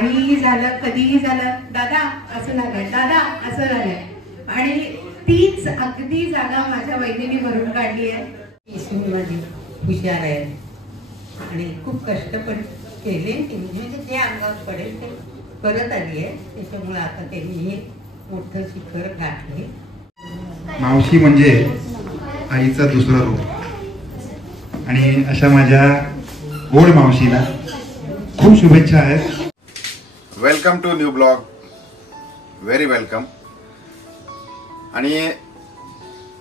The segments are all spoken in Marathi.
काहीही झालं कधीही झालं दादा असं झालंय, दादा असं झालंय. आणि तीच अगदी जागा माझ्या वहिनीने भरून काढली आहे. ईश्वरी माझी हुशार आहे आणि खूप कष्ट पण केले, म्हणजे जे अंगावर पडेल ते करत आली आहे. त्याच्यामुळे आता त्यांनी हे मोठं शिखर गाठले. मावशी म्हणजे आईचा दुसरा रूप. आणि अशा माझ्या गोड मावशीला खूप शुभेच्छा आहेत. Welcome to new blog. Very welcome. आणि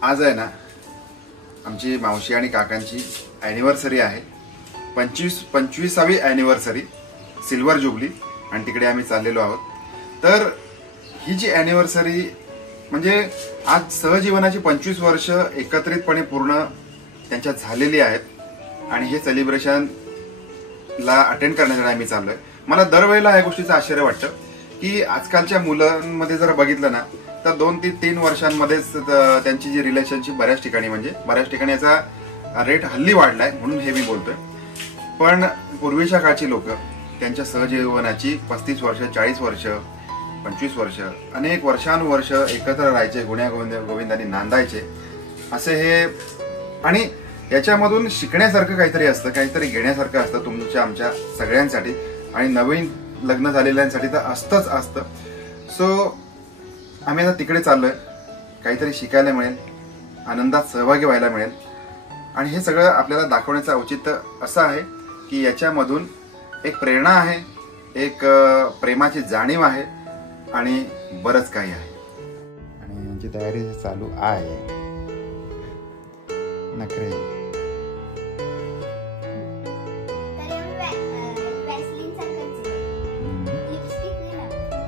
आज आहे ना आमची मावशी आणि काकांची ॲनिव्हर्सरी आहे. 25वी ॲनिव्हर्सरी, सिल्वर जुबली. आणि तिकडे आम्ही चाललेलो आहोत. तर ही जी ॲनिव्हर्सरी म्हणजे आज सहजीवनाची 25 वर्ष एकत्रितपणे पूर्ण त्यांच्या झालेली आहेत. आणि हे सेलिब्रेशनला अटेंड करण्यासाठी आम्ही चाललोय. मला दरवेळेला या गोष्टीचं आश्चर्य वाटतं की आजकालच्या मुलांमध्ये जर बघितलं ना तर 2 ते 3 वर्षांमध्येच त्यांची जी रिलेशनशिप बऱ्याच ठिकाणी याचा रेट हल्ली वाढलाय, म्हणून हे मी बोलतोय. पण पूर्वीच्या काळची लोक त्यांच्या सहजीवनाची 35 वर्ष, 40 वर्ष, 25 वर्ष, अनेक वर्षानुवर्ष एकत्र राहायचे, गुण्या गोविंदांनी नांदायचे असे हे. आणि याच्यामधून शिकण्यासारखं काहीतरी असतं, काहीतरी घेण्यासारखं असतं तुमच्या आमच्या सगळ्यांसाठी. आणि नवीन लग्न झालेल्यांसाठी तर असतं. सो आम्ही आता तिकडे चाललोय. काहीतरी शिकायला मिळेल, आनंदात सहभागी व्हायला मिळेल. आणि हे सगळं आपल्याला दाखवण्याचं औचित्य असं आहे की याच्यामधून एक प्रेरणा आहे, एक प्रेमाची जाणीव आहे आणि बरंच काही आहे. आणि यांची तयारी चालू आहे. नखरे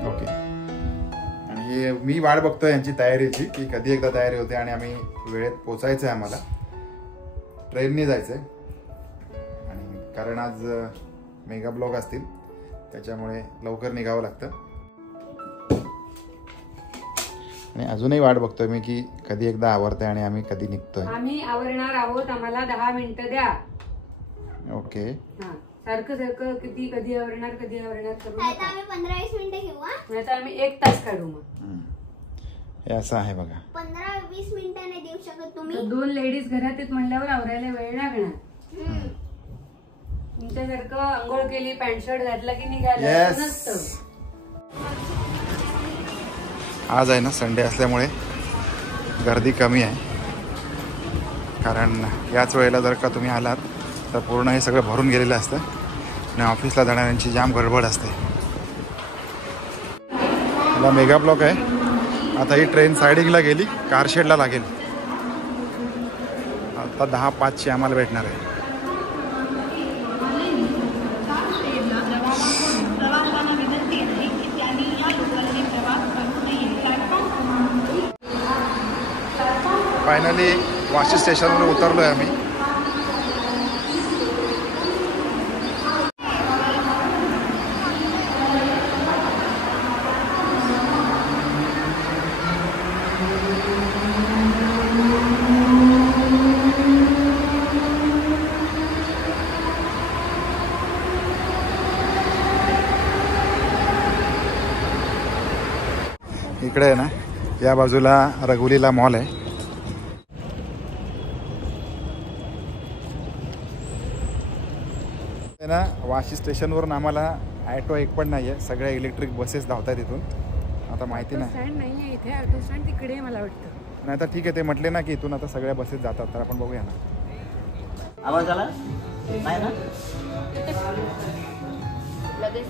ओके. आणि हे मी वाट बघतोय यांची तयारीची की कधी एकदा तयारी होते आणि आम्ही वेळेत पोचायचं आहे. आम्हाला ट्रेनने जायचंय आणि कारण आज मेगा ब्लॉग असतील त्याच्यामुळे लवकर निघावं लागतं. आणि अजूनही वाट बघतोय मी की कधी एकदा आवरतंय आणि आम्ही कधी निघतोय. आम्ही आवरणार आहोत, आम्हाला 10 मिनिटं द्या. ओके. सारखं कधी आवरणार करू. आता आम्ही 15-20 मिनिटं घेऊ. नाही तर आम्ही 1 तास काढू. मग हे असं आहे बघा. 15-20 मिनिटं नाही देऊ शकत तुम्ही. 2 लेडीज घरात आहेत म्हणल्यावर आवरायला वेळ लागणार. तुमच्यासारखं आंघोळ केली, पॅन्ट शर्ट घातला की निघाला नसतं. आज आहे ना संडे असल्यामुळे गर्दी कमी आहे. कारण याच वेळेला जर का तुम्ही आलात तर पूर्ण हे सगळं भरून गेलेलं असतं आणि ऑफिसला जाणाऱ्यांची जाम गडबड असते. मला मेगा ब्लॉक आहे. आता ही ट्रेन सायडिंगला गेली, कारशेडला लागेल. आता 10:05ची आम्हाला भेटणार आहे. फायनली वाशी स्टेशनवर उतरलोय आम्ही. इकडे आहे ना या बाजूला रघुलीला मॉल आहे. ना वाशी स्टेशनवरून आम्हाला ॲटो एक पण नाही आहे. सगळ्या इलेक्ट्रिक बसेस धावतात इथून. आता माहिती नाही, स्टँड नाही आहे इथे. ऑटो स्टँड तिकडे मला वाटतं. नाही तर ठीक आहे, ते म्हटले ना की इथून आता सगळ्या बसेस जातात. तर आपण बघूया ना. आवाज आला नाही ना. लगेच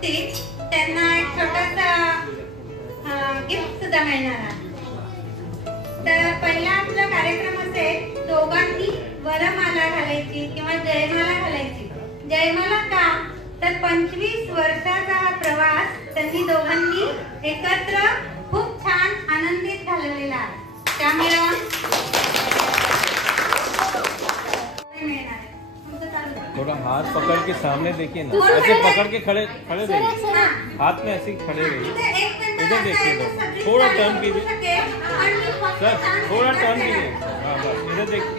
असतील त्यांना एक छोटासा गिफ्ट सुद्धा मिळणार आहे. तर पहिला आपला कार्यक्रम असेल, दोघांनी वरमाला घालायची किंवा जयमाला घालायची. जयमाला का तर 25 वर्षाचा हा प्रवास त्यांनी दोघांनी एकत्र खूप छान आनंदित घालवलेला आहे. त्यामुळे थोड़ा हाथ पकड़ के सामने देखिए ना, ऐसे पकड़ के खड़े खड़े रहिए, हाथ में ऐसे खड़े रहिए. इधर देखिए लोग, थोड़ा टर्न कीजिए सर, थोड़ा टर्न कीजिए. हाँ बस इधर देखिए.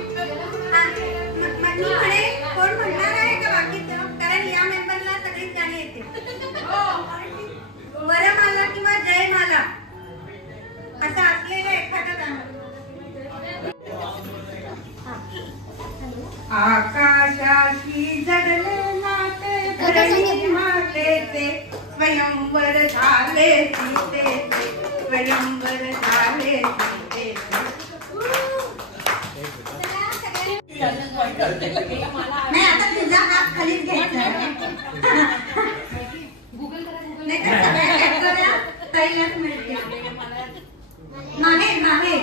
कोण म्हणणार आहे का बाकीचं? कारण या मेंबरला सगळीच गाणी येते. वरमाला किंवा जयमाला असं असलेलं एखादं गाणं. आकाशाशी जडले नाते धरणी मारले ते स्वयंवर झाले सीते, स्वयंवर झाले सीते. नाही आता तुझा हात खालीच घ्यायचा नाही तर सगळ्या पहिल्याच मिळते. माहे माहे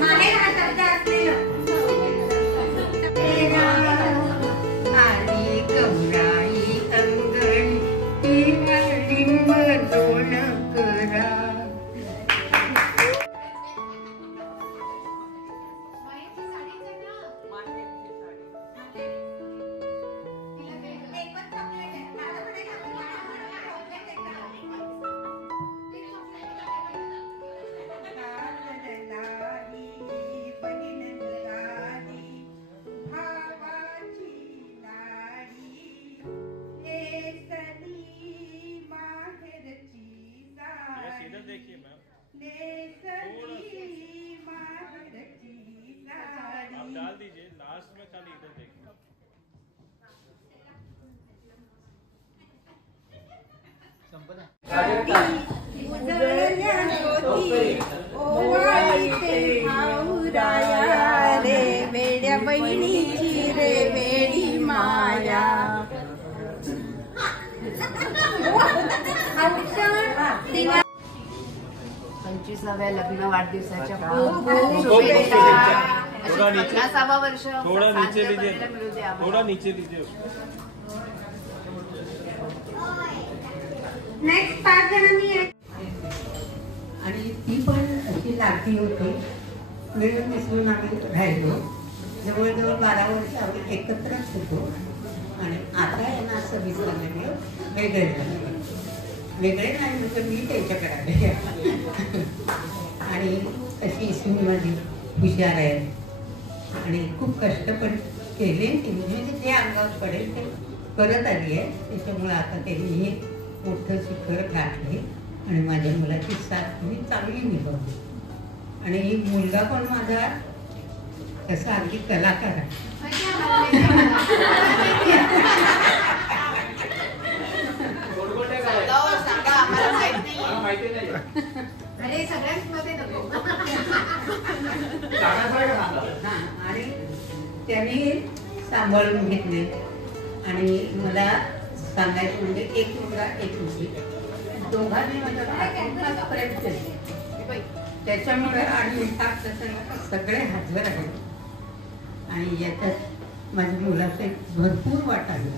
माहेर हा शब्द असलेलं आली गौराई अंगणी लिंब दोन करा. देखिए मैम, आप डाल दीजिए लास्ट में, खाली इधर देखिए. रे वेड्या बहिणीची रे वेडी माया. 25व्या लग्न वाढदिवसाच्या थोड़ा नीचे, 50वा वर्ष थोड़ा नीचे लीजिए, थोड़ा नीचे लीजिए. नेक्स्ट 5 जणांनी आणि ती पण अशी लाटी होती. मिळून मिसळून आम्ही राहिलो. जवळजवळ 12 वर्ष आम्ही एकत्रच होतो. आणि आता यांना असं दिसायला लागलं वेगळे झालं. वेगळे नाही म्हणजे मी त्यांच्याकडे आले. आणि तशी इसमी माझी हुशार आहे आणि खूप कष्ट पण केले तिने. म्हणजे जे अंगावर पडेल ते करत आली आहे. त्याच्यामुळे आता त्यांनी हे मोठं शिखर गाठले आणि माझ्या मुलाची साथ मी चांगली निभावली. आणि मुलगा पण माझा तसा अगदी कलाकार आहे. अरे सगळ्यांच मध्ये नको. आणि त्यांनी सांभाळून घेतले. आणि मला सांगायचं म्हणजे एक मुलगा एक मुलगी दोघांनी माझा प्रेम केले. त्याच्यामुळे आणि सगळे हजर आहेत. आणि याच्यात माझ्या मुलाचा एक भरपूर वाटा आहे.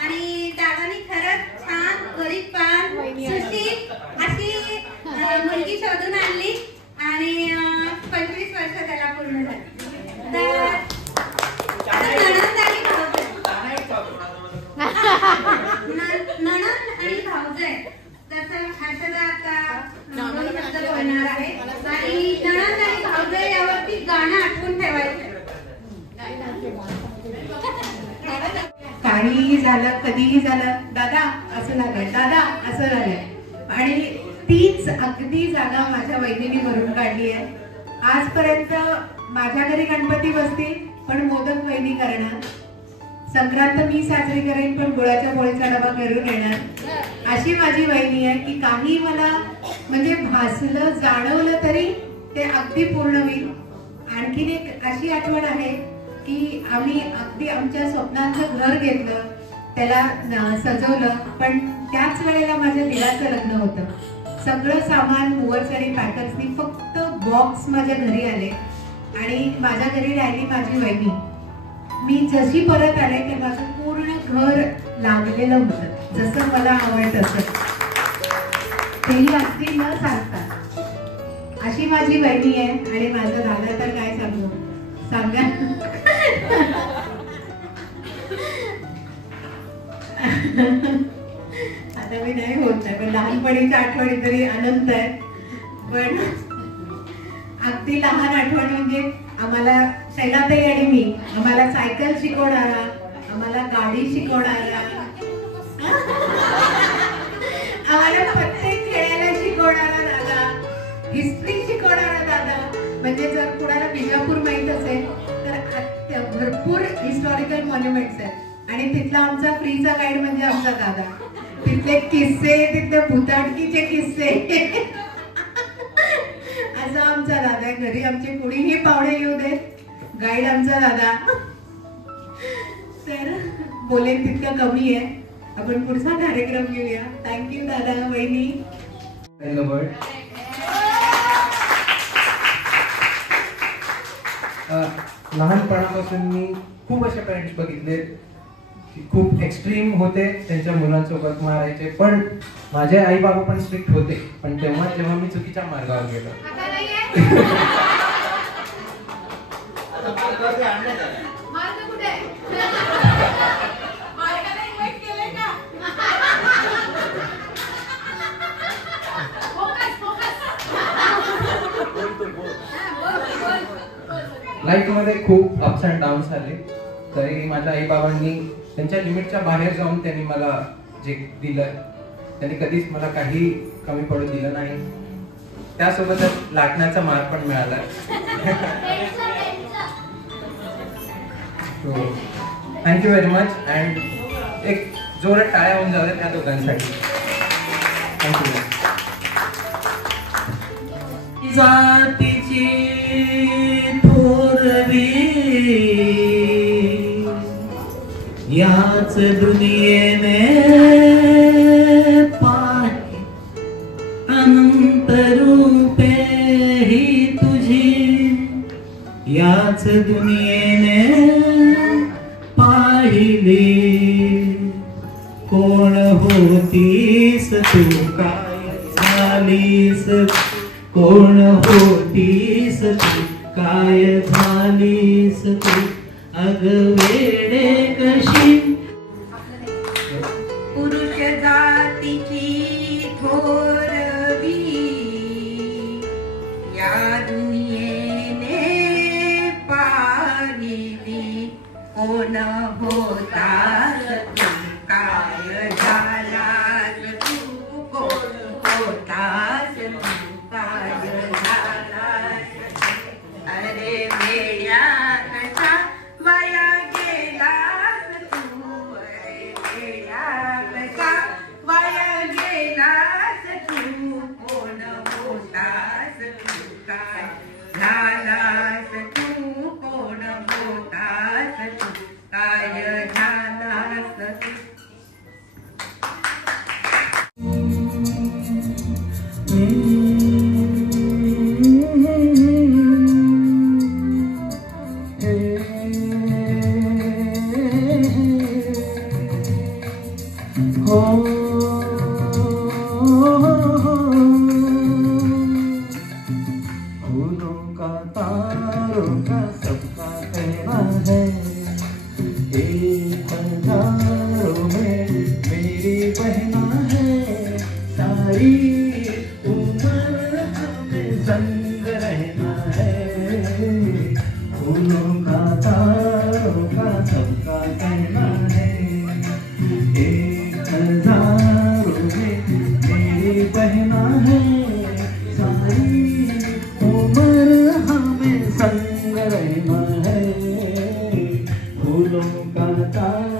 आणि दादानी खरंच छान गरीबपान सुशील अशी मुलगी शोधून आणली आणि 25 वर्ष त्याला पूर्ण झाली. नणंद आणि भाऊजाई तसं असं आता शब्द बोलणार आहे. आणि नणंद आणि भाऊजाई यावरती गाणं आठवून ठेवायचं. काहीही झालं कधीही झालं दादा असं झालंय, दादा असं झालंय. आणि तीच अगदी जागा माझ्या वहिनीने भरून काढली आहे. आजपर्यंत माझ्या घरी गणपती बसतील पण मोदक वहिनी करणार, संक्रांत मी साजरी करेन पण गुळाच्या पोळीचा डबा करून येणार अशी माझी वहिनी आहे की काही मला म्हणजे भासलं जाणवलं तरी ते अगदी पूर्ण होईल. आणखीन एक अशी आठवण आहे की आम्ही अगदी आमच्या स्वप्नातलं घर घेतलं, त्याला सजवलं, पण त्याच वेळेला माझ्या दिलाचं लग्न होतं. सगळं सामान मूवर्स आणि पॅकर्सनी फक्त बॉक्स माझ्या घरी आले आणि माझ्या घरी राहिली माझी वहिनी. मी जशी परत आले तर माझं पूर्ण घर लागलेलं होतं जसं मला आवडत असत, तेही अगदी न सांगता. अशी माझी वहिनी आहे आणि माझं झालं तर काय सांगू, सांगा. आता मी नाही होत नाही, पण लहानपणीच्या आठवणी तरी अनंत आहेत. पण अगदी लहान आठवण म्हणजे आम्हाला शैलाताई आणि मी, आम्हाला सायकल शिकवणारा, आम्हाला गाडी शिकवणारा, आम्हाला प्रत्येक खेळायला शिकवणारा दादा, हिस्ट्री शिकवणारा दादा. म्हणजे जर कुणाला विजापूर माहित असेल तर भरपूर हिस्टॉरिकल मॉन्युमेंट्स आहेत आणि तिथला आमचा फ्रीचा गाईड म्हणजे आमचा दादा. तिथले किस्से, तिथले भूताटकीचे किस्से, असं आमचा दादा. घरी आमचे कुणीही पाहुणे येऊ देत, गाईड आमचा दादा. तर बोलेन तितकं कमी आहे. आपण पुढचा कार्यक्रम घेऊया. थँक्यू दादा, वहिनी. लहानपणापासून मी खूप असे पेरेंट्स बघितले खूप एक्स्ट्रीम होते, त्यांच्या मुलांसोबत मारायचे. पण माझे आई बाबा पण स्ट्रिक्ट होते, पण जेव्हा मी चुकीच्या मार्गावर गेलो. लाईफ मध्ये खूप अप्स अँड डाऊन्स आले, तरी माझ्या आई बाबांनी त्यांच्या लिमिटच्या बाहेर जाऊन त्यांनी मला जे दिलं, त्यांनी कधीच मला काही कमी पडू दिलं नाही. त्यासोबतच लाटण्याचा मार पण मिळाला. Thank you very much. अँड एक जोरात टाळ्या होऊन जाऊ त्या दोघांसाठी. थँक्यू. जातीची थोरवी याच दुनियेने पाही, अनंत रूपे ही तुझी याच दुनियेने पाहिली. कोण होतीस तू, काय झालीस, कोण होतीस तू, काय झालीस तू, अग वेडे कशी. पुरुष जातीची थोरवी या दुनियेने पाहिली. कोण होतास तू, काय झालास तू, कोण होतास तू, काय झालास. अरे वेड्या कशा वाया गेलास तू, अरे वेड्या कशा वाया गेलास तू. कोण होतास तू, काय झालास तू, कोण होतास तू, काय झालास तू. फूलों का तारों का सबका कहना है, एक हजारों में मेरी बहना है. सारी उम्र हमें संग रहना है. फूलों का तारों का सबका कहना है, एक हजारों में मेरी बहना है. सारी उम्र हमें संग रहना है. फूलों का तारा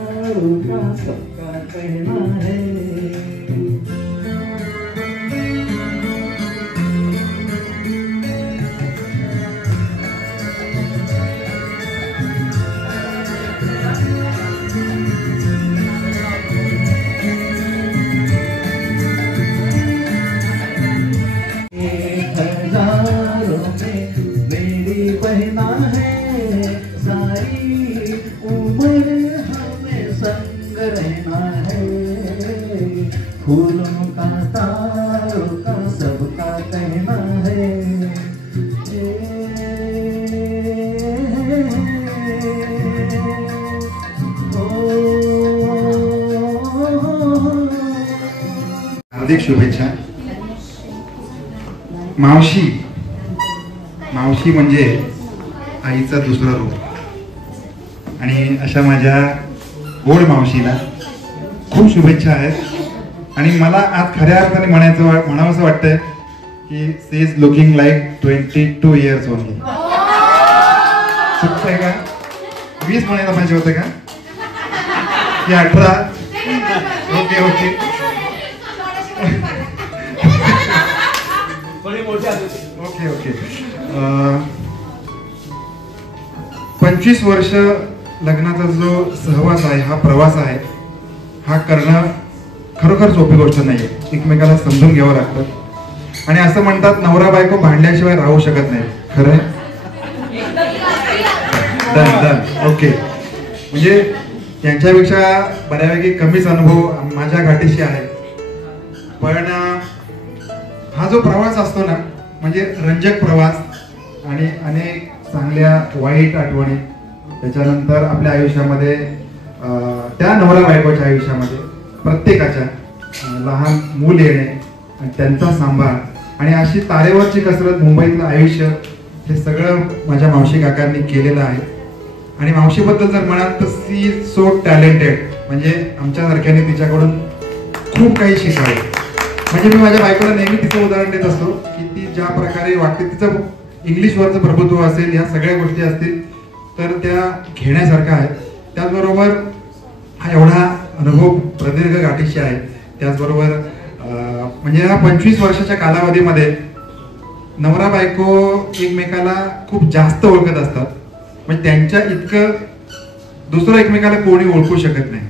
हार्दिक शुभेच्छा. मावशी मावशी म्हणजे आईचा दुसरा रूप आणि अशा माझ्या गोड मावशीला खूप शुभेच्छा आहेत. आणि मला आज खऱ्या अर्थाने म्हणावंसं वाटतंय की she is looking like 22 years only. चुकतंय का? 20 म्हणायला पाहिजे होतं का की 18? Okay okay. Okay okay. 25 वर्ष लग्नाचा जो सहवास आहे, हा प्रवास आहे, हा करणं खरोखर सोपी गोष्ट नाहीये. एकमेकाला समजून घ्यावं लागतं. आणि असं म्हणतात नवरा बायको भांडल्याशिवाय राहू शकत नाही. खरंय? Done done. ओके. म्हणजे त्यांच्यापेक्षा बऱ्यापैकी कमीच अनुभव माझ्या गाठीशी आहे. पण हा जो प्रवास असतो ना, म्हणजे रंजक प्रवास आणि अनेक चांगल्या वाईट आठवणी, त्याच्यानंतर आपल्या आयुष्यामध्ये त्या नवरा बायकोच्या आयुष्यामध्ये प्रत्येकाच्या लहान मूल येणे आणि त्यांचा सांभाळ आणि अशी तारेवरची कसरत, मुंबईतलं आयुष्य, हे सगळं माझ्या मावशी काकांनी केलेलं आहे. आणि मावशीबद्दल जर म्हणाल तर सी सो टॅलेंटेड. म्हणजे आमच्यासारख्याने तिच्याकडून खूप काही शिकावं. म्हणजे मी माझ्या बायकोला नेहमी तिचं उदाहरण देत असतो की ती ज्या प्रकारे वागते, तिचं इंग्लिशवरचं प्रभुत्व असेल, ह्या सगळ्या गोष्टी असतील तर त्या घेण्यासारख्या आहेत. त्याचबरोबर हा एवढा अनुभव प्रदीर्घ गाठीशी आहे. त्याचबरोबर म्हणजे या 25 वर्षाच्या कालावधीमध्ये नवरा बायको एकमेकाला खूप जास्त ओळखत असतात. म्हणजे त्यांच्या इतकं दुसरं एकमेकाला कोणी ओळखू शकत नाही.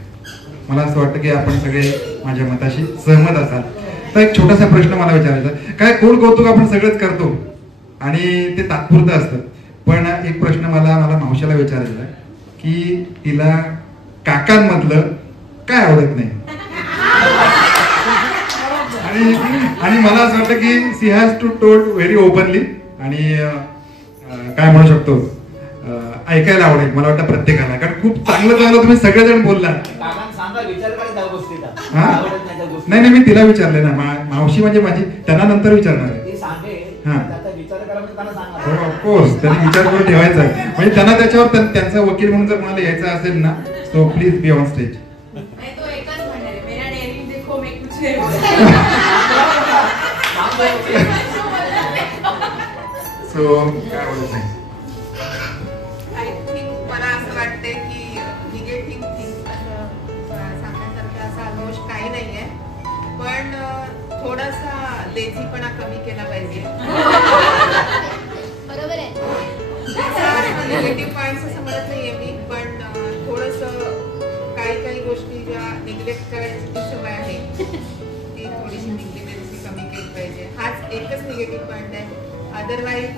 मला असं वाटतं की आपण सगळे माझ्या मताशी सहमत असाल. तर एक छोटासा प्रश्न मला विचारायचा, काय कोण कौतुक आपण सगळंच करतो आणि ते तात्पुरतं असतं. पण एक प्रश्न मला मावशीला विचारायचा आहे की तिला काकांमधलं काय आवडत नाही. आणि मला असं वाटतं की she has to told very openly. आणि काय म्हणू शकतो, ऐकायला आवडेल मला वाटतं प्रत्येकाला, कारण खूप चांगलं चांगलं तुम्ही सगळेजण बोललात. नाही नाही, मी तिला विचारले ना, मावशी म्हणजे माझी, त्यांना नंतर विचारणार आहे. ऑफकोर्स त्यांनी विचार करून ठेवायचा आहे. म्हणजे त्यांना त्याच्यावर त्यांचा वकील म्हणून जर कोणाला यायचं असेल ना, so please be on stage. So काय बोलत नाही. आय थिंक मला असं वाटतंय की निगेटिव्ह थिंग सांगण्यासारखं असा दोष काही नाहीये, पण थोडासा लेझीपणा कमी केला पाहिजे. बरोबर आहे. निगेटिव्ह पॉइंट्स असं म्हणत नाहीये मी, पण थोडंसं काही गोष्टी ज्या निग्लेक्ट करायची जी सवय आहे ती थोडीशी निग्लेक्टची कमी केली पाहिजे. हाच एकच निगेटिव्ह पॉइंट आहे. Otherwise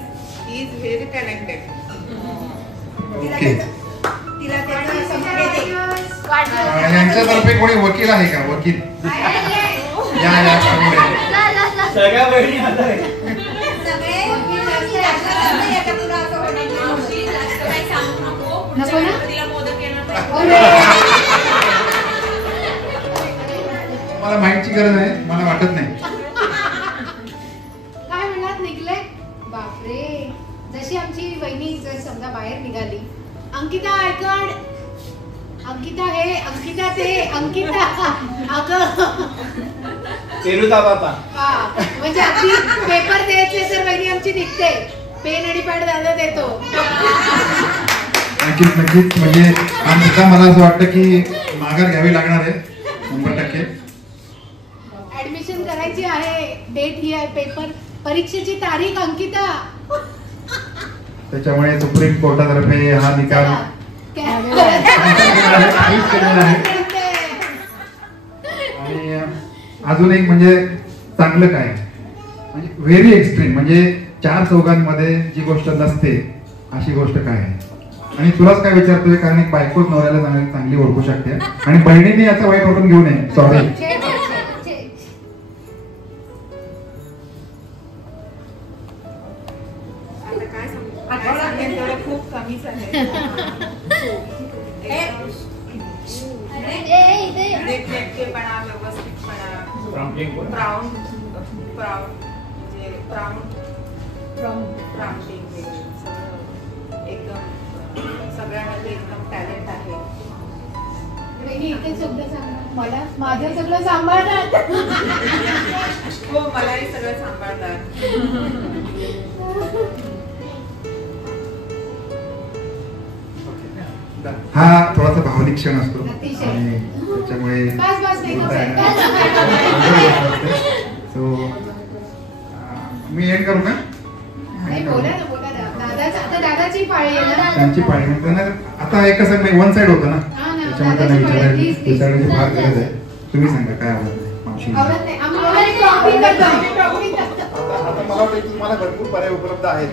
he is very talented. यांच्यातर्फे कोणी वकील आहे का? वकील या सगळ्या बहिणी मला माहितीची गरज आहे, मला वाटत नाही. काय म्हणणार निघले बापरे. जशी आमची वहिनी जर समजा बाहेर निघाली, अंकिता आयकड, अंकिता हे, अंकिता ते, अंकिता अगं पेरुता बापा. म्हणजे अगदी पेपर द्यायचे तर वहिनी आमची निघते, पेन आणि पॅड दादा देतो. नक्कीच नक्कीच. म्हणजे हा मुद्दा मला असं वाटतं की माघार घ्यावी लागणार आहे 100%. ऍडमिशन करायची आहे, डेट ही आहे, पेपर परीक्षेची तारीख अंकिता. त्याच्यामुळे सुप्रीम कोर्टातर्फे हा निकाल आणि अजून एक म्हणजे चांगलं काय, म्हणजे व्हेरी एक्स्ट्रीम, म्हणजे 4 चौघांमध्ये जी गोष्ट नसते अशी गोष्ट काय आहे. आणि तुलाच काय विचारतोय, कारण एक बायकोच नवऱ्याला चांगली ओळखू शकते आणि बहिणीने याचा वाईट वाटून घेऊ नये. सॉरी. खूप कमीच आहे. व्यवस्थितपणा, Prompting. एकदम सगळ्यामध्ये एकदम टॅलेंट आहे. वहिनी एकच शब्द सांगा मला, माझं सगळं सांभाळणार. हो, मलाही सगळं सांभाळतात. हा थोडासा भावनिक क्षण असतो अतिशय. आणि त्याच्यामुळे बस नाही सो मी एंड करू का? नाही, बोला ना दादाच, आता दादाची पाळी आहे ना. त्यांची पाळी म्हणजे त्यांना आता एक कसं नाही वन साइड होतं ना, हा ना, त्याच्यामुळे दादाची त्यांना पाळी, please, please. विचारण्याची फार गरज आहे. तुम्ही सांगा काय आवडतं मावशी? आवडत नाही, आम्ही प्रॉफिट करतो. आता मला वाटतं की तुम्हाला भरपूर पर्याय उपलब्ध आहेत.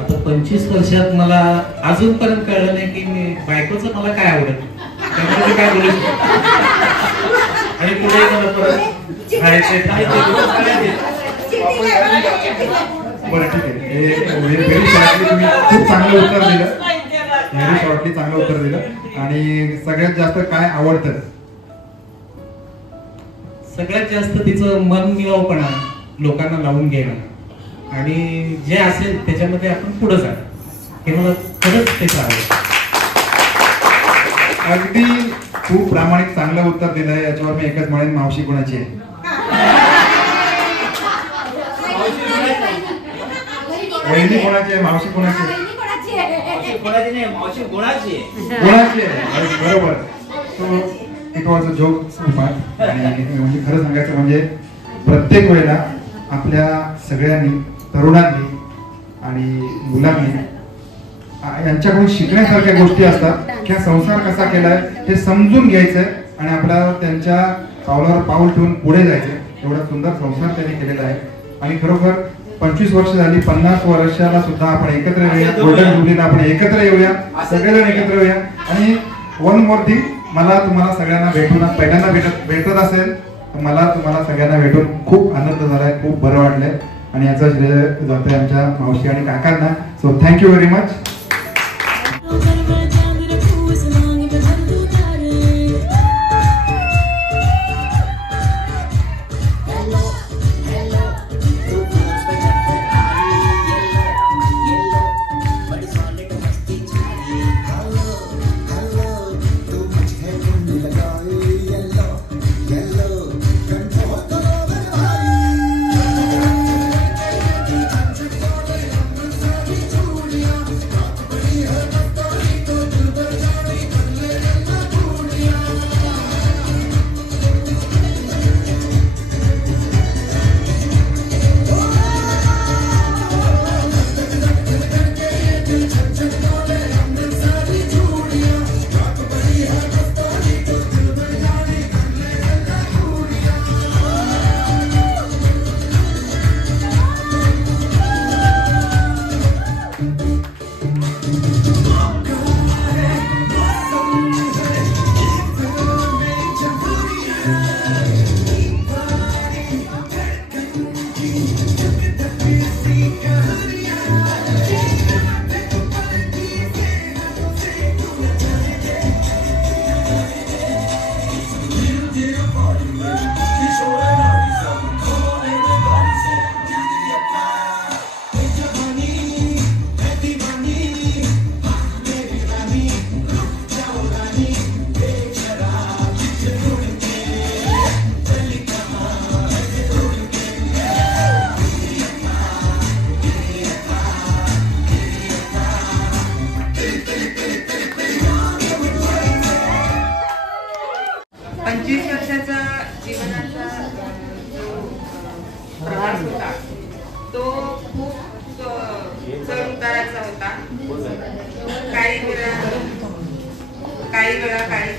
आता 25 वर्षात मला अजूनपर्यंत कळलं नाही की मी बायकोचं मला काय आवडत, त्यामुळे मी काय बोलू शकतो. आणि पुढे मला परत खायचे बरं ठीक आहे. हे व्हेरी शॉर्टली तुम्ही खूप चांगलं उत्तर दिलं, व्हेरी शॉर्टली चांगलं उत्तर दिलं. आणि सगळ्यात जास्त काय आवडतं? सगळ्यात जास्त तिचं मन मिळवपणा, लोकांना लावून घेणं आणि जे असेल त्याच्यामध्ये आपण पुढे जाणं, हे मला खरंच ते आवडतं. अगदी खूप प्रामाणिक चांगलं उत्तर दिलंय. याच्यावर मी एकच म्हणेन, मावशी कोणाची आहे? वहिनी कोणाची आहे? मावशी कोणाची आहे? गुणाची आहे. बरोबर. So it was a joke. आणि म्हणजे खरं सांगायचं म्हणजे प्रत्येक वेळेला आपल्या सगळ्यांनी, तरुणांनी आणि मुलांनी यांच्याकडून शिकण्यासारख्या गोष्टी असतात की हा संसार कसा केलाय हे समजून घ्यायचंय आणि आपल्याला त्यांच्या पावलावर पाऊल ठेवून पुढे जायचंय. एवढा सुंदर संसार त्यांनी केलेला आहे. आणि खरोखर 25 वर्ष झाली, 50 वर्षाला सुद्धा आपण एकत्र येऊया. गोल्डन जुबलीला आपण एकत्र येऊया, सगळेजण एकत्र येऊया. आणि वन मोर थिंग, मला तुम्हाला सगळ्यांना भेटून पहिल्यांदा भेटत असेल तर मला तुम्हाला सगळ्यांना भेटून खूप आनंद झालाय, खूप बरं वाटलंय. आणि याचा श्रेय जातोय आमच्या मावशी आणि काकांना. So thank you very much.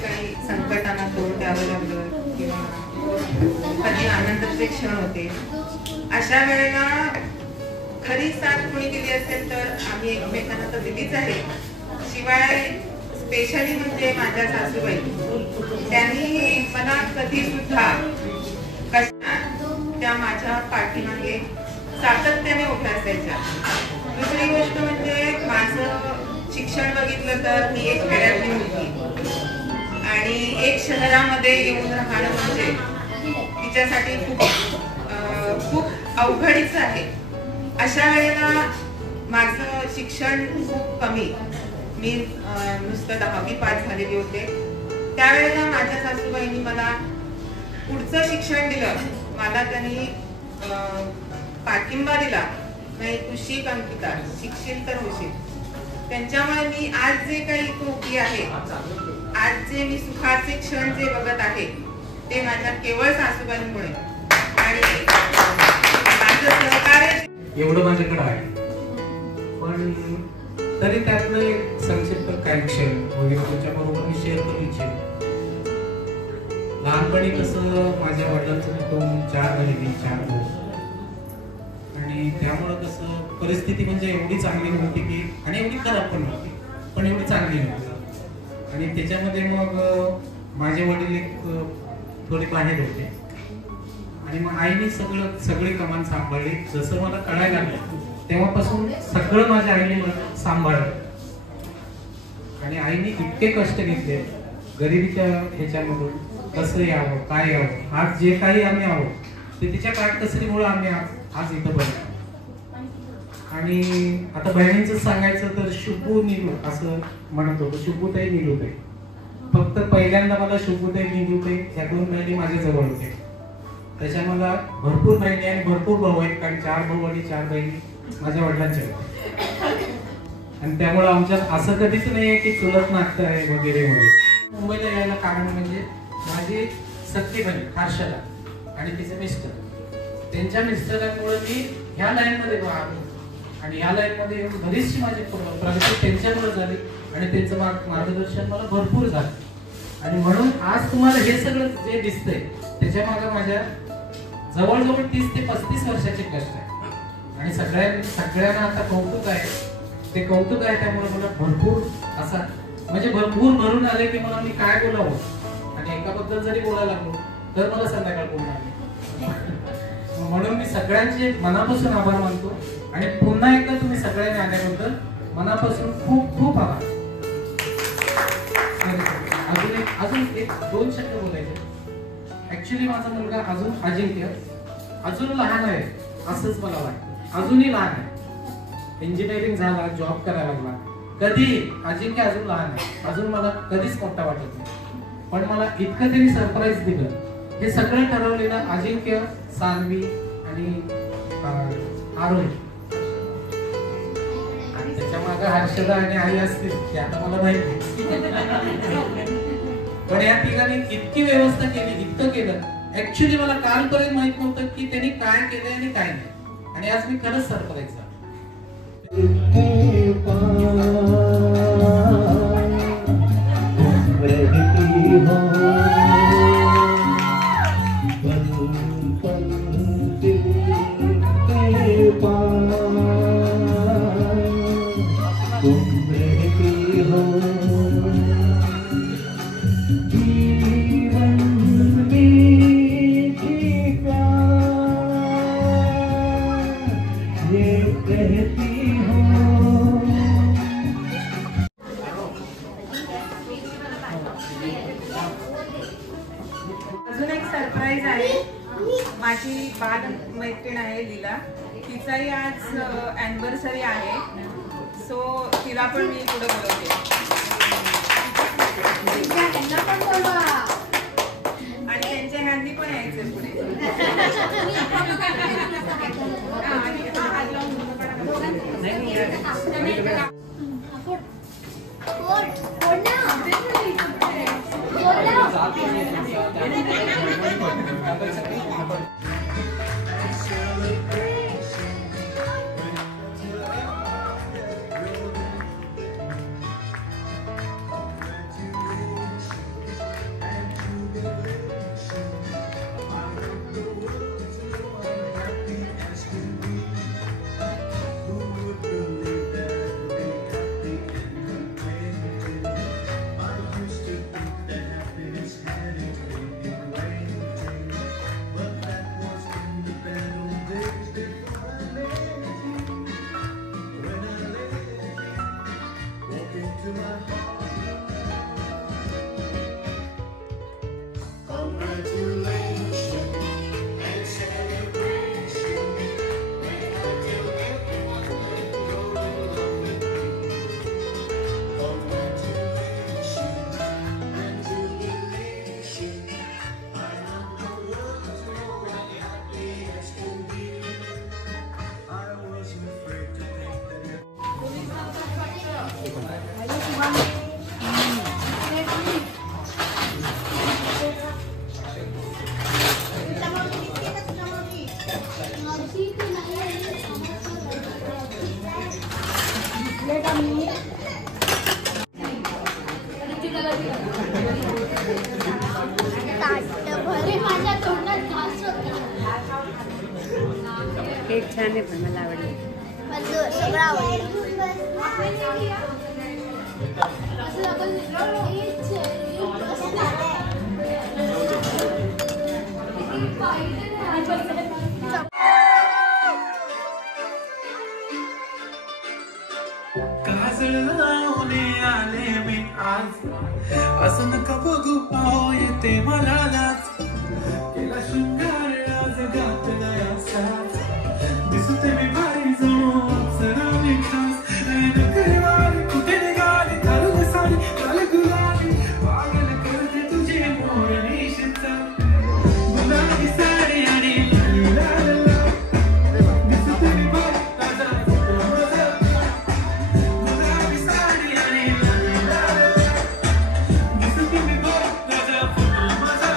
काही संकटांना तोंड द्यावं लागलं किंवा कधी आनंदाचे क्षण होते. अशा वेळेला खरी साथ कोणी दिली असेल तर आम्ही एकमेकांना तर दिलीच आहे. शिवाय स्पेशली म्हणजे माझ्या सासूबाई, त्यांनी मला कधी सुद्धा त्या माझ्या पाठीमागे सातत्याने उभ्या असायच्या. दुसरी गोष्ट म्हणजे माझं शिक्षण बघितलं तर मी एक खेड्यातली मुलगी आणि एक शहरामध्ये येऊन राहणं म्हणजे तिच्यासाठी खूप अवघडीचं आहे. अशा वेळेला माझं शिक्षण खूप कमी, मी नुसतं 10वी पास झालेली होते. त्यावेळेला माझ्या सासूबाईंनी मला पुढचं शिक्षण दिलं. मला त्यांनी पाठिंबा दिला, नाही तू शिक अंकिता, शिकशील तर होशील. त्यांच्यामुळे मी आज जे काही उभी आहे, आज जे मी सुखाचे क्षण जे बघत आहे ते माझ्या केवळ सासूबाईंमुळे. आणि माझं सहकार्य एवढं माझ्याकडे आहे, पण तरी त्यातलं एक संक्षिप्त काही विषय वगैरे तुमच्याबरोबर मी शेअर करू इच्छितो. लहानपणी कसं माझ्या वडिलांचं कुटुंब 4 बहिणी 4 भाऊ, आणि त्यामुळं कसं परिस्थिती म्हणजे एवढी चांगली नव्हती की, आणि एवढी खराब पण नव्हती, पण एवढी चांगली नव्हती. आणि त्याच्यामध्ये मग माझे वडील एक थोडी बाहेर होते, आणि मग आईने सगळी कमान सांभाळली. जसं मला कळायला लागलं तेव्हापासून सगळं माझ्या आईने मला सांभाळलं. आणि आईने इतके कष्ट घेतले गरिबीच्या ह्याच्यामधून, कसं यावं काय यावं, आज जे काही आम्ही आहोत ते तिच्या काटकसरीमुळे आम्ही आज इथं बनलो. आणि आता बहिणींचं सांगायचं तर शुभू नीलू असं म्हणत होतो, शुभूताई नीलूताई. फक्त पहिल्यांदा मला शुभूताई नीलूताई ह्या 2 बहिणी माझ्या जवळ होते. त्याच्या मला भरपूर बहिणी आणि भरपूर भाऊ आहेत, कारण 4 भाऊ आणि 4 बहिणी माझ्या वडिलांच्या होत्या. आणि त्यामुळे आमच्यात असं कधीच नाहीये की चुलत नातं आहे वगैरे वगैरे. मुंबईला यायला कारण म्हणजे माझी सख्खी बहीण हर्षदा आणि तिचे मिस्टर, त्यांच्या मिस्टरांमुळे मी ह्या लाईन मध्ये आलो. आणि ह्या लाईन मध्ये येऊन बरीचशी माझी प्रगती त्यांच्यामुळे झाली, आणि त्यांचं मार्गदर्शन मला भरपूर झालं. आणि म्हणून आज तुम्हाला हे सगळं जे दिसतंय त्याच्या मागे माझ्या जवळजवळ 30 ते 35 वर्षाचे कष्ट आहे. आणि सगळ्यांना आता कौतुक आहे, ते कौतुक आहे. त्यामुळे मला भरपूर असा म्हणजे भरपूर भरून आले की मला मी काय बोलावं, आणि एकाबद्दल जरी बोलायला लागलो तर मला संध्याकाळ बोलणार नाही. म्हणून मी सगळ्यांचे मनापासून आभार मानतो. आणि पुन्हा एकदा तुम्ही सगळ्यांनी आल्याबद्दल मनापासून खूप खूप आभार. अजून एक 2 शब्द बोलायचे. ऍक्च्युली माझा मुलगा अजून अजिंक्य अजून लहान आहे असंच मला वाटतं, अजूनही लहान आहे. इंजिनिअरिंग झाला, जॉब करायला लागला, कधी अजिंक्य अजून लहान आहे, अजून मला कधीच मोठा वाटत नाही. पण मला इतकं त्यांनी सरप्राईज दिलं. हे सगळं ठरवलेलं अजिंक्य, सान्वी आणि आरोही, आणि त्याच्या मागे हर्षदा आणि आई असतील ते आता मला माहिती. पण या ठिकाणी इतकी व्यवस्था केली, इतकं केलं. ऍक्च्युली मला कालपर्यंत माहित नव्हतं की त्यांनी काय केलंय आणि काय नाही. आणि आज मी खरंच सरप्राईज झालो. अजून एक सरप्राईज आहे. माझी बाल मैत्रीण आहे लीला, तिचाही आज ॲनिव्हर्सरी आहे. सो तिला पण मी पुढे बोलवते. आणि त्यांच्या ह्यांनी पण यायचं पुढे. माझ्या तोंडात घास होता. केक छान आहे पण मला आवडलं. मला सगळं आवडलं. काजळ लावणे आले मी आज, असं नका बघू पाहू येते मला लाज. केला शृंगार आज घातला साज, दिसते मी भारी जाऊन सरा मी खास. नकरवारी कुठे निघाली घालून साडी काल गुलाबी, पागल करते तुझे मोरणी शिता. गुलाबी साडी आणि लाल लाल, दिसते मी भारी ताजा माझा. गुलाबी साडी आणि लाल लाल, दिसते मी भारी ताजा माझा.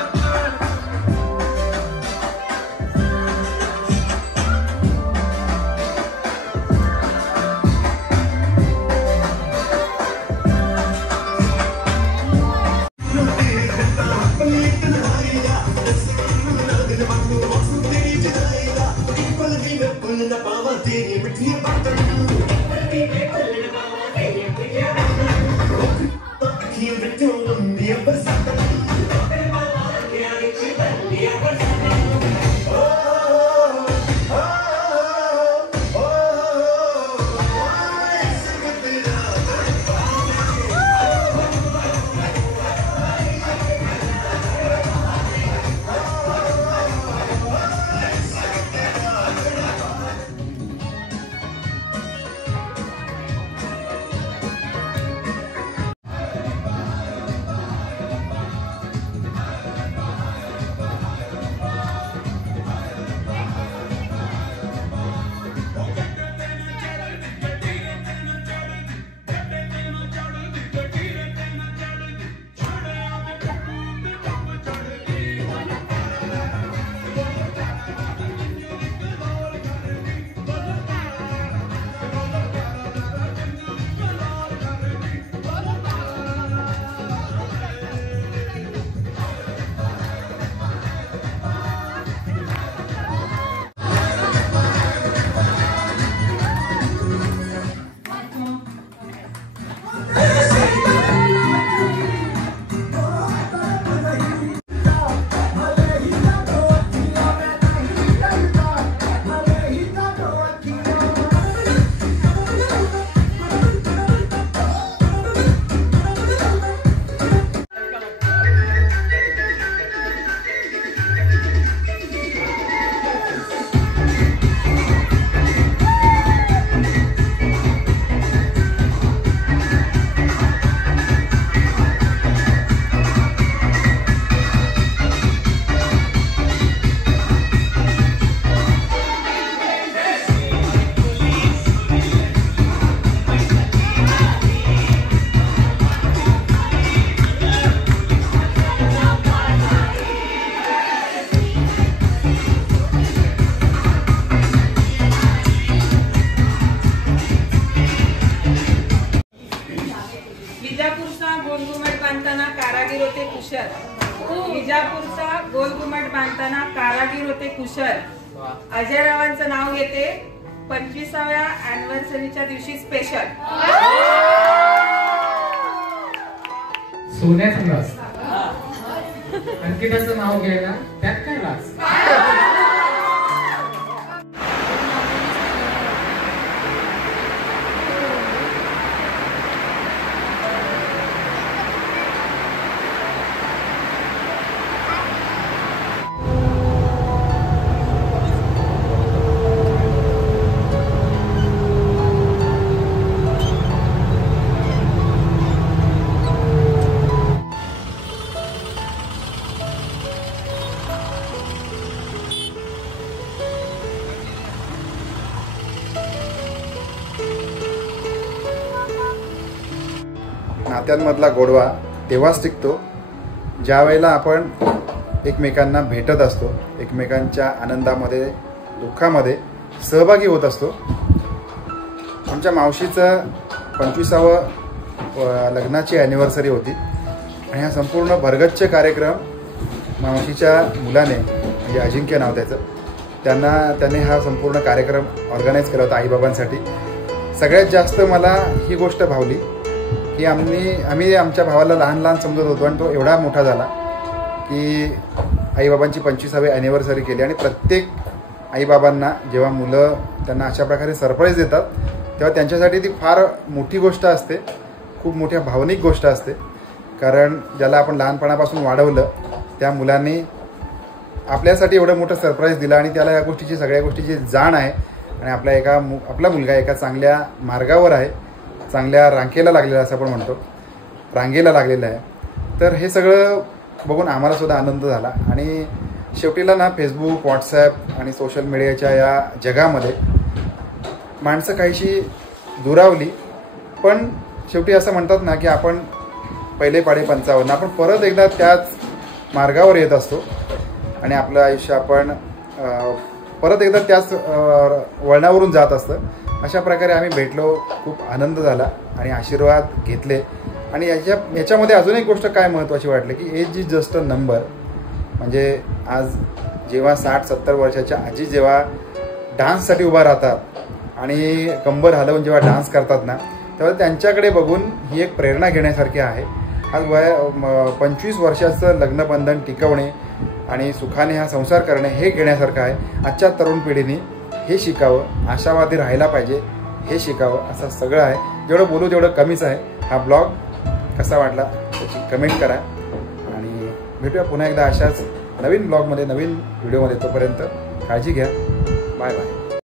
विजापूरचा गोलघुमट बांधताना कारागीर होते कुशल. विजापूरचा गोलघुमट बांधताना कारागीर होते कुशल. अजयरावांचं नाव घेते 25व्या अॅनिव्हर्सरीच्या दिवशी स्पेशल. सोन्याचा ग्लास, अंकिताचं नाव घ्यायला त्यात काय लाज. नात्यांमधला गोडवा तेव्हाच टिकतो ज्या वेळेला आपण एकमेकांना भेटत असतो, एकमेकांच्या आनंदामध्ये दुःखामध्ये सहभागी होत असतो. आमच्या मावशीचं 25वा लग्नाची ॲनिव्हर्सरी होती आणि हा संपूर्ण भरगच्च कार्यक्रम मावशीच्या मुलाने, म्हणजे अजिंक्य नाव त्याचं, त्याने हा संपूर्ण कार्यक्रम ऑर्गनाईज केला होता आईबाबांसाठी. सगळ्यात जास्त मला ही गोष्ट भावली की आम्ही आमच्या भावाला लहान लहान समजत होतो आणि तो एवढा मोठा झाला की आईबाबांची 25वी ॲनिव्हर्सरी केली. आणि प्रत्येक आईबाबांना जेव्हा मुलं त्यांना अशा प्रकारे सरप्राईज देतात तेव्हा त्यांच्यासाठी ती फार मोठी गोष्ट असते, खूप मोठ्या भावनिक गोष्ट असते. कारण ज्याला आपण लहानपणापासून वाढवलं त्या मुलांनी आपल्यासाठी एवढं मोठं सरप्राईज दिलं आणि त्याला या गोष्टीची, सगळ्या गोष्टीची जाण आहे आणि आपला मुलगा एका चांगल्या मार्गावर आहे, चांगल्या रांकेला लागलेला, असं आपण म्हणतो, रांगेला लागलेला आहे. तर हे सगळं बघून आम्हाला सुद्धा आनंद झाला. आणि शेवटीला ना फेसबुक, व्हॉट्सॲप आणि सोशल मीडियाच्या या जगामध्ये माणसं काहीशी दुरावली, पण शेवटी असं म्हणतात ना की आपण पहिले पाडे 55, आपण परत एकदा त्याच मार्गावर येत असतो आणि आपलं आयुष्य आपण परत एकदा त्याच वळणावरून जात असतं. अशा प्रकारे आम्ही भेटलो, खूप आनंद झाला आणि आशीर्वाद घेतले. आणि याच्यामध्ये अजून एक गोष्ट काय महत्त्वाची वाटली की age is just a number. म्हणजे आज जेव्हा 60-70 वर्षाच्या आजी जेव्हा डान्ससाठी उभा राहतात आणि कंबर हलवून जेव्हा डान्स करतात ना, तेव्हा त्यांच्याकडे बघून ही एक प्रेरणा घेण्यासारखी आहे. आज 25 वर्षाचं लग्नबंधन टिकवणे आणि सुखाने हा संसार करणे हे घेण्यासारखं आहे. आजच्या तरुण पिढीने हे शिकावं, आशावादी राहायला पाहिजे हे शिकावं, असं सगळं आहे. जेवढं बोलू तेवढं कमीच आहे. हा ब्लॉग कसा वाटला त्याची कमेंट करा आणि भेटूया पुन्हा एकदा अशाच नवीन ब्लॉगमध्ये, नवीन व्हिडिओमध्ये. तोपर्यंत काळजी घ्या. Bye bye.